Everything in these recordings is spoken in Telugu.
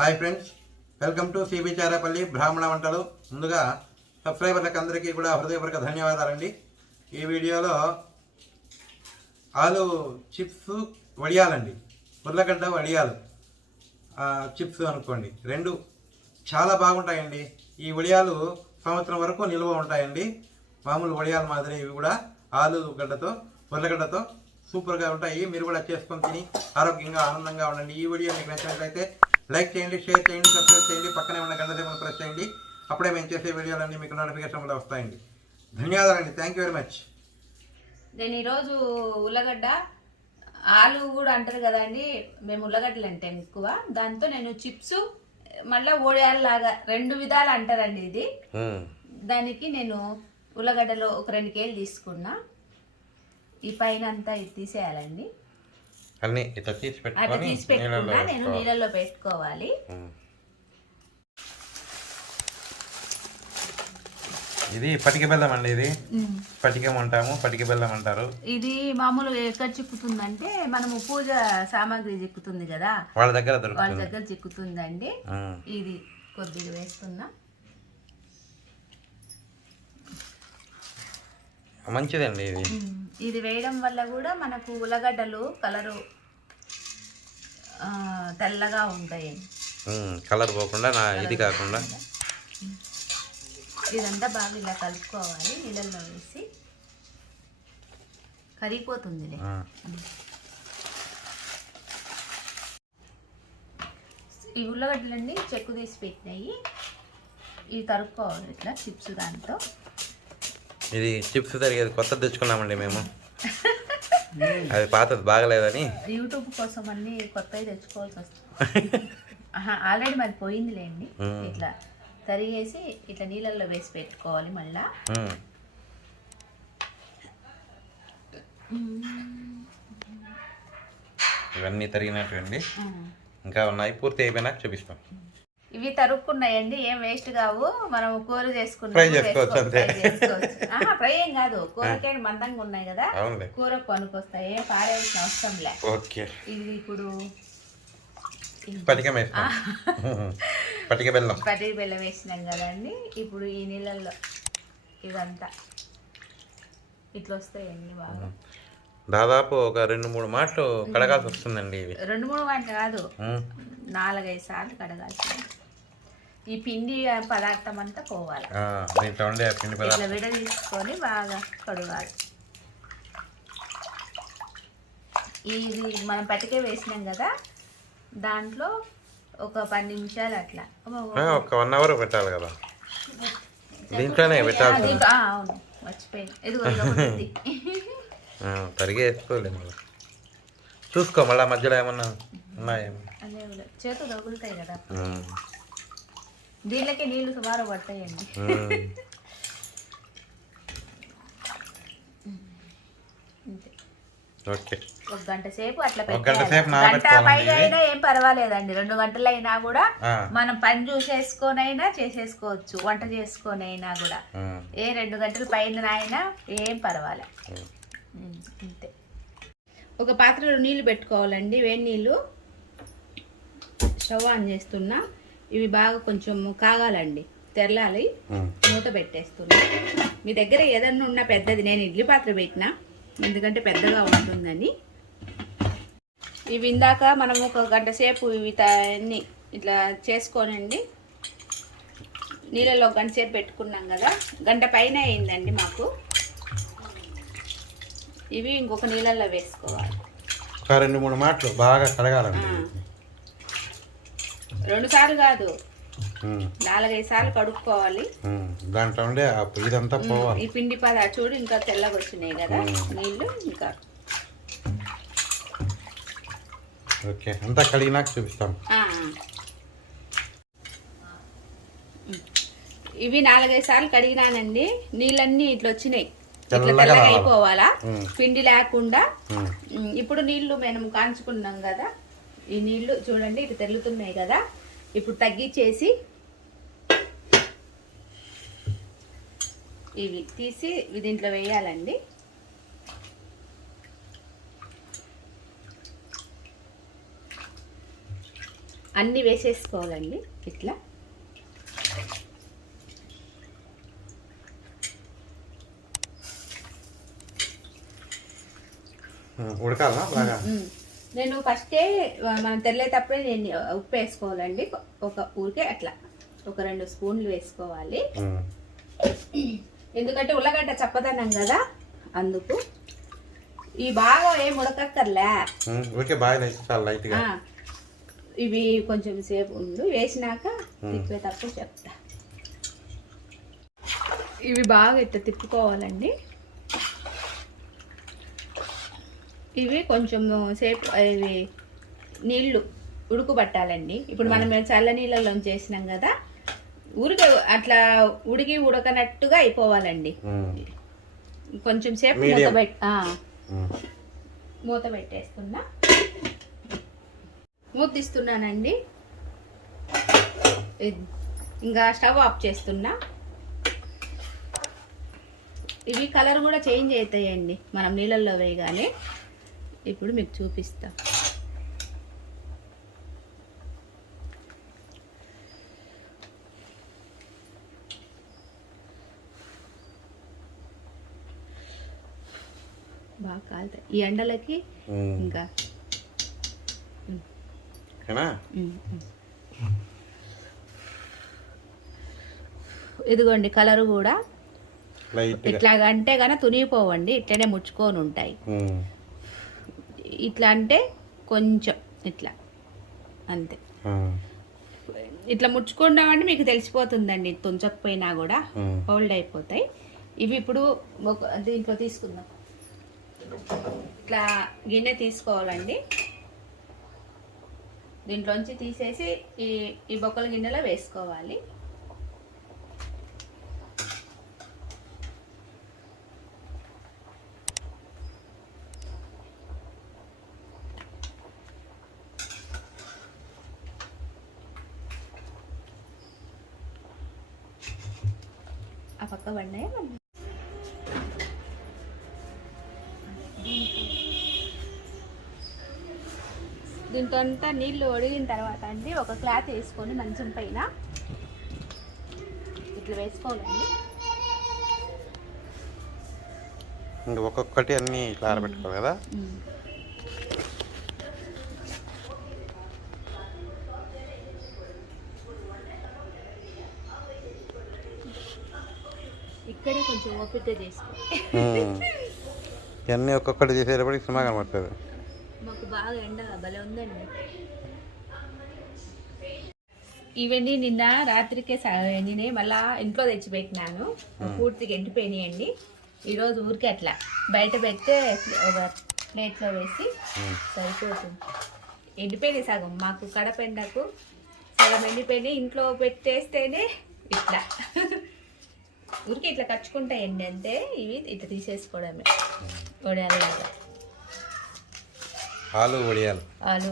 Hi friends, welcome to cbcharepalli బ్రాహ్మణవంటలు. ముందుగా సబ్స్క్రైబర్లకు అందరికీ కూడా హృదయపూర్వక ధన్యవాదాలండి. ఈ వీడియోలో ఆలు చిప్స్ వడియాలండి, ఉర్లగడ్డ వడియాలు చిప్స్ అనుకోండి. రెండు చాలా బాగుంటాయండి. ఈ వడియాలు సంవత్సరం వరకు నిల్వ ఉంటాయండి. మామూలు వడియాల మాదిరి ఇవి కూడా ఆలుగడ్డతో ఉర్లగడ్డతో సూపర్గా ఉంటాయి. మీరు కూడా చేసుకొని తిని ఆరోగ్యంగా ఆనందంగా ఉండండి. ఈ వీడియో మీకు నచ్చినట్లయితే లైక్ చేయండి, షేర్ చేయండి, సబ్స్క్రైబ్ చేయండి, పక్కనే ఉన్న గంట సింబల్ ప్రెస్ చేయండి. అప్పుడే మేము చేసే వీడియోలన్నీ మీకు నోటిఫికేషన్లో వస్తాయండి. ధన్యవాదాలండి. Thank you very much. నేను ఈరోజు ఉల్లగడ్డ ఆలు కూడా అంటారు కదండి, మేము ఉల్లగడ్డలు అంటాం ఎక్కువ. దాంతో నేను చిప్స్ మళ్ళీ ఓడియాలలాగా రెండు విధాలు అంటారండి ఇది. దానికి నేను ఉల్లగడ్డలో ఒక 2 కేజీలు తీసుకున్నా. ఈ పైన అంతా ఇది తీసేయాలండి. అన్ని ఇట్లా తీసి పెట్టుకున్నా. నేను నీళ్ళలో పెట్టుకోవాలి. ఇది పటిక బెల్లం అండి. ఇది పటికం అంటాము, పటిక బెల్లం అంటారు. ఇది మామూలుగా ఎక్కడ చిక్కుతుందంటే మనము పూజ సామాగ్రి చిక్కుతుంది కదా, వాళ్ళ దగ్గర చిక్కుతుందండి. ఇది కొద్దిగా వేస్తున్నా. మంచిదండి. ఇది వేయడం వల్ల కూడా మనకు ఉల్లగడ్డలు కలరు తెల్లగా ఉంటాయి. కలర్ పోకుండా ఇది కాకుండా ఇదంతా బాగా ఇలా కలుపుకోవాలి. నీళ్ళల్లో వేసి కరిగిపోతుంది. ఈ ఉల్లగడ్డలన్నీ చెక్కు తీసి పెట్టినాయి. ఇవి తరుక్కోవాలి ఇట్లా చిప్స్. దాంతో ఇది చిప్స్ తరిగేది కొత్తది తెచ్చుకున్నామండి మేము. అది పాతది బాగలేదని యూట్యూబ్ కోసం అన్ని కొత్తవి తెచ్చుకోవాల్సి వస్తుంది. ఆల్రెడీ మరి పోయిందిలేండి. ఇట్లా తరిగేసి ఇట్లా నీళ్ళల్లో వేసి పెట్టుకోవాలి. మళ్ళా ఇవన్నీ తరిగినట్టు ఇంకా ఉన్నాయి. పూర్తి అయిపోయినాక చూపిస్తాం. ఇవి తరుక్కున్నాయండి, ఏం వేస్ట్ కావు. మనం కూర చేసుకుని ఫ్రై చేసుకోవచ్చు. ఫ్రై ఏం కాదు, కూరకే మందంగా ఉన్నాయి కదా, కూరకు పనికొస్తాయి. ఏం పారేయాల్సిన అవసరం లే. ఇది ఇప్పుడు పటిక బెల్లం వేసినాం కదండి. ఇప్పుడు ఈ నీళ్ళల్లో ఇదంతా ఇట్లా వస్తాయండి. బాగా దాదాపు ఒక 2-3 మాటలు కడగాల్సి వస్తుందండి. ఇవి 2-3 మాటలు కాదు, 4-5 సార్లు కడగాల్సి. ఈ పిండి పదార్థం అంతా పోవాలి. ఇట్లా విడ తీసుకొని బాగా కడగాలి. ఇది మనం పటికే వేసినాం కదా, దాంట్లో ఒక 10 నిమిషాలు అట్లా, ఒక 1 అవర్ పెట్టాలి కదా. దీంట్లోనే పెట్టాలి. అవును, మర్చిపోయింది. ఇదిగో తరిగే వేసుకోలేదు. చూసుకో మళ్ళీ మధ్యలో ఏమన్నా ఉన్నాయేమో. చేతులు తగులుతాయి కదా, దీనిలోకి నీళ్లు సుమారు పడతాయండి. ఒక గంట సేపు అట్లా గంట పైగా అయినా ఏం పర్వాలేదండి. 2 గంటలు అయినా కూడా మనం పని చూసేసుకొనైనా చేసేసుకోవచ్చు. వంట చేసుకొనైనా కూడా 2 గంటల పైన అయినా ఏం పర్వాలే. అంతే. ఒక పాత్రలో నీళ్లు పెట్టుకోవాలండి, వేడి నీళ్ళు. స్టవ్ ఆన్ చేస్తున్నా. ఇవి బాగా కొంచెం కాగాలండి, తెరలాలి. మూత పెట్టేస్తున్నా. మీ దగ్గర ఏదన్నా ఉన్నా పెద్దది, నేను ఇడ్లీ పాత్ర పెట్టినా ఎందుకంటే పెద్దగా ఉంటుందని. ఇవి ఇందాక మనం ఒక గంట సేపు ఇవి అన్నీ ఇట్లా చేసుకోనండి, నీళ్ళలో 1 గంట సేపు పెట్టుకున్నాం కదా. గంట పైన అయిందండి మాకు. ఇవి ఇంకొక నీళ్ళల్లో వేసుకోవాలి. 2-3 మాటలు బాగా కడగాలండి. 2 సార్లు కాదు, 4-5 సార్లు కడుక్కోవాలి. దాంట్లో ఉండే ఇదంతా పోవాలి. ఈ పిండి పదార్థాలు చూడు ఇంకా తెల్లగా వచ్చినాయి కదా నీళ్ళు. ఇంకా ఓకే, అంతా కడిగినాక చూపిస్తాం. ఇవి 4-5 సార్లు కడిగినానండి. నీళ్ళన్నీ ఇట్లా వచ్చినాయి, ఇట్లా తెల్లగా అయిపోవాలా, పిండి లేకుండా. ఇప్పుడు నీళ్లు మేము కాంచుకున్నాం కదా, ఈ నీళ్లు చూడండి ఇటు తెల్లుతున్నాయి కదా. ఇప్పుడు తగ్గించేసి ఇవి తీసి దీంట్లో వేయాలండి. అన్నీ వేసేసుకోవాలండి ఇట్లా. ఉడకాలా బాగా? నేను ఫస్టే మనం తెల్లేటప్పుడే నేను ఉప్పు వేసుకోవాలండి. ఒక ఊరికే అట్లా ఒక 2 స్పూన్లు వేసుకోవాలి. ఎందుకంటే ఉల్లగడ్డ చప్పదనం కదా, అందుకు. ఇవి బాగా ఏం ఉడకక్కర్లే, ఇవి కొంచెం సేపు ఉండు. వేసినాక తిప్పేటప్పుడు చెప్తా. ఇవి బాగా ఇట్లా తిప్పుకోవాలండి. ఇవి కొంచెం సేపు ఇవి నీళ్లు ఉడుకుబట్టాలండి. ఇప్పుడు మనం చల్ల నీళ్ళలో చేసినాం కదా, అట్లా ఉడకనట్టుగా అయిపోవాలండి. కొంచెం సేపు మూత పెట్టేస్తున్నా, మూత తీస్తున్నానండి. ఇంకా స్టవ్ ఆఫ్ చేస్తున్నా. ఇవి కలర్ కూడా చేంజ్ అవుతాయండి మనం నీళ్ళల్లో వేయగానే. ఇప్పుడు మీకు చూపిస్తా. బాగా కాలుతాయి ఈ ఎండలకి. ఇంకా ఇదిగోండి కలర్ కూడా ఇట్లాగా అంటే గాన తునిగిపోవండి, ఇట్లనే ముచ్చుకొని ఉంటాయి. ఇట్లా అంటే కొంచెం ఇట్లా అంతే. ఇట్లా ముచ్చుకున్నామంటే మీకు తెలిసిపోతుందండి, తుంచకపోయినా కూడా హోల్డ్ అయిపోతాయి. ఇవి ఇప్పుడు దీంట్లో తీసుకుందాం. ఇట్లా గిన్నె తీసుకోవాలండి. దీంట్లోంచి తీసేసి ఈ బొక్కల గిన్నెలో వేసుకోవాలి. ఆ పక్క పడినాయా? దీంతో అంతా నీళ్ళు ఒడిగిన తర్వాత అండి ఒక క్లాత్ వేసుకొని మంచం పైన ఇట్లా వేసుకోవాలండి. ఒక్కొక్కటి అన్ని ఇట్లా ఆరబెట్టుకోవాలి కదా. ఇక్కడే కొంచెం ఓపిక చేసుకో. ఇవన్నీ ఒక్కొక్కటి చేసేటప్పటికి సినిమా కనబడుతుంది. మాకు బాగా ఎండ భలే ఉందండి. ఇవన్నీ నిన్న రాత్రికే నేనే మళ్ళా ఇంట్లో తెచ్చిపెట్టినాను, పూర్తిగా ఎండిపోయినాయండి. ఈరోజు ఊరికే అట్లా బయట పెడితే ఒక ప్లేట్లో వేసి సరిపోతుంది. ఎండిపోయినాయి సగం, మాకు కడప ఎండకు సగం ఎండిపోయినాయి. ఇంట్లో పెట్టేస్తేనే ఇట్లా ఊరికి ఇట్లా కచ్చుకుంటాయండి అంతే. ఇవి ఇట్లా తీసేసుకోవడమే. వడియాలు ఆలు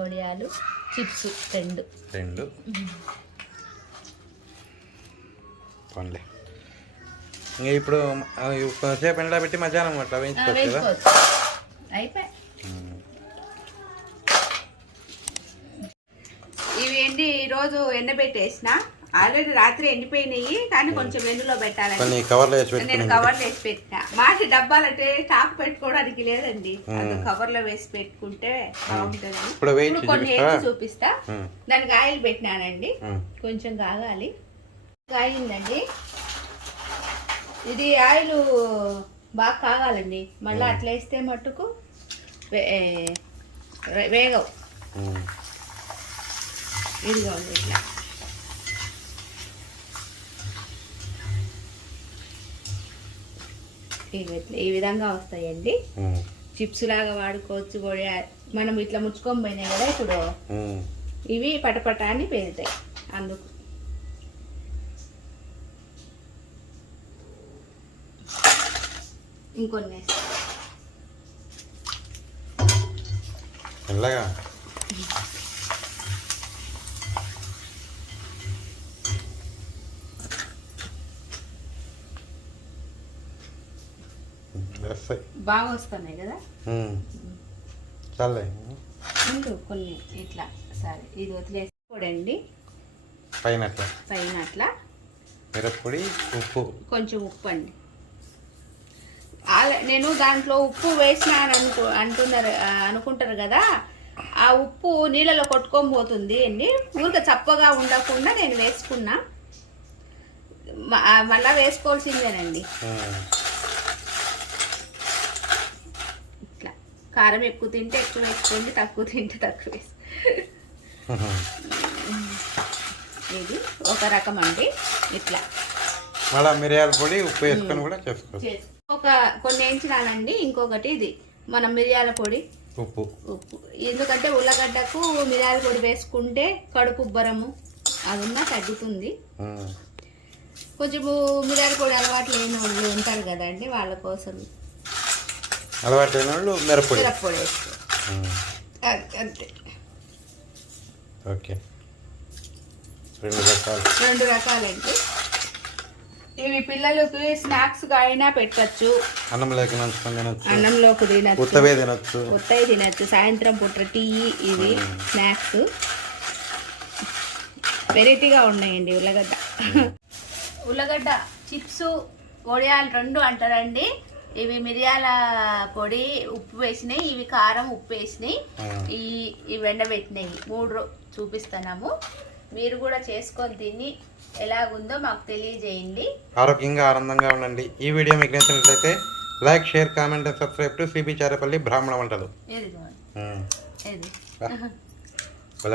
వడియాలు చిప్స్ రెండు పండ్లే. ఇంకా ఇప్పుడు కొంచెంసేపు ఎండలో పెట్టి మధ్యాహ్నం అట్లా వేయించుకోవచ్చు. అయిపోయి ఇవి ఏంటి ఈరోజు ఎండబెట్టేసిన. ఆల్రెడీ రాత్రి ఎండిపోయినాయి కానీ కొంచెం ఎండులో పెట్టాలండి. నేను కవర్లో వేసి పెట్టినా. మాటి డబ్బాలంటే స్టాక్ పెట్టుకోవడానికి లేదండి, కవర్లో వేసి పెట్టుకుంటే బాగుంటుంది. ఇప్పుడు కొన్ని వేసి చూపిస్తా. దానికి ఆయిల్ పెట్టినానండి, కొంచెం కాగాలి. కాగిందండి. ఇది ఆయిల్ బాగా కాగాలండి. మళ్ళీ అట్లా వేస్తే మట్టుకు వేగవు. ఇదిగా ఉంది ఇట్లా. ఈ విధంగా వస్తాయండి. చిప్స్ లాగా వాడుకోవచ్చు కూడా. మనం ఇట్లా ముచ్చుకొని పోయినాయి కదా ఇప్పుడు, ఇవి పటపట అని పేరుతాయి. అందుకు ఇంకొన్ని బాగా వస్తున్నాయి కదా. కొన్ని ఇట్లా సరే ఇది వదిలేసి ఇప్పుడండి పైన అట్లా మిరప్పొడి, ఉప్పు, కొంచెం ఉప్పు అండి. నేను దాంట్లో ఉప్పు వేసినా అనుకుంటారు కదా, ఆ ఉప్పు నీళ్ళలో కొట్టుకొని పోతుంది అండి. ఊరికే చప్పగా ఉండకుండా నేను వేసుకున్నా, మళ్ళా వేసుకోవాల్సిందేనండి. ఇట్లా కారం ఎక్కువ తింటే ఎక్కువ వేసుకోండి, తక్కువ తింటే తక్కువ వేసుకో. ఇది ఒక రకం అండి. ఇట్లా మళ్ళీ మిరియాల పొడి, ఉప్పు వేసుకొని కూడా చేసుకోవచ్చు. కొన్ని వేయించినానండి. ఇంకొకటి ఇది మనం మిరియాల పొడి, ఉప్పు. ఎందుకంటే ఉల్లగడ్డకు మిరియాల పొడి వేసుకుంటే కడుపు ఉబ్బరము అది ఉన్నా తగ్గుతుంది. కొంచెము మిరియాల పొడి అలవాటు లేని వాళ్ళు ఉంటారు కదండి, వాళ్ళ కోసం అలవాటు లేని వాళ్ళు మిరప్పొడి అంతే. ఓకే, 2 రకాలండి. ఇవి పిల్లలకి స్నాక్స్ గా అయినా పెట్టచ్చు, అన్నంలోకి తినచ్చు, ఉత్తవే తినచ్చు. సాయంత్రం పూట టీ, ఇవి స్నాక్స్ వెరైటీగా ఉన్నాయండి. ఉల్లగడ్డ చిప్స్, వడియాలు 2 అంటారండి. ఇవి మిరియాల పొడి, ఉప్పు వేసినాయి, ఇవి కారం, ఉప్పు వేసినాయి, ఇవి ఎండబెట్టినాయి. 3 చూపిస్తున్నాము. మీరు కూడా చేసుకొని తిని ఎలాగుందో మాకు తెలియజేయండి. ఆరోగ్యంగా ఆనందంగా ఉండండి. ఈ వీడియో మీకు నచ్చినట్లయితే like, share, comment and subscribe to cbcharepalli బ్రాహ్మణ వంటలు.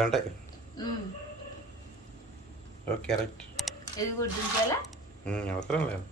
ఉంటాయి. Okay, right. ఇది కూడా దించాలా? అవసరం లేదు.